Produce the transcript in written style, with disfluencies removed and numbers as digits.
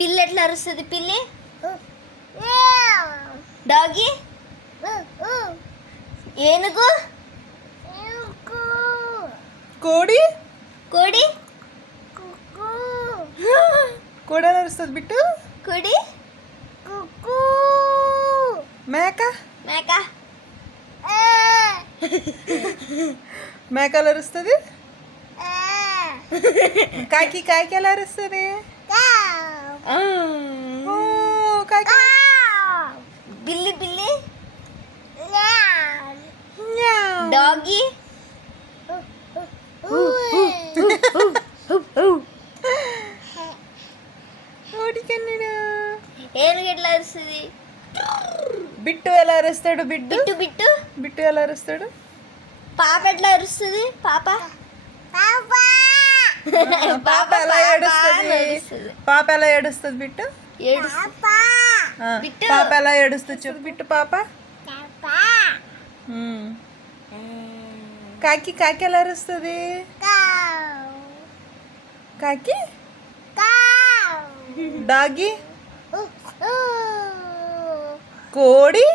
పిల్లి ఎట్లా అరుస్తుంది? పిల్లి డాగి ఏనుగు కోడి కోడి కోడి ఎలా అరుస్తుంది బిట్టు? కోడి మేక మేక మేక ఎలా అరుస్తుంది? కాకి కాకి ఎలా అరుస్తుంది? ఓ, కాకి బిల్లి బిల్లి మ్యావ్. డాగి కోడి కన్నుడు. ఏనుగు ఎట్లా అరుస్తుంది? బిట్టు ఎలా అరుస్తాడు? బిట్టు బిట్టు బిట్టు బిట్టు ఎలా అరుస్తాడు? పాప ఎట్లా అరుస్తుంది? పాప పాప ఎలా ఏడుస్తుంది? అరుస్తుంది. పాప ఎలా ఏడుస్తుంది బిట్టు? ఆ, బిట్టు. పాప ఎలా ఏడుస్తుంది చెప్పు బిట్టు పాప. మ్మ్. కాకి కాకి ఎలా అరుస్తుంది? కాకి డాగి కోడి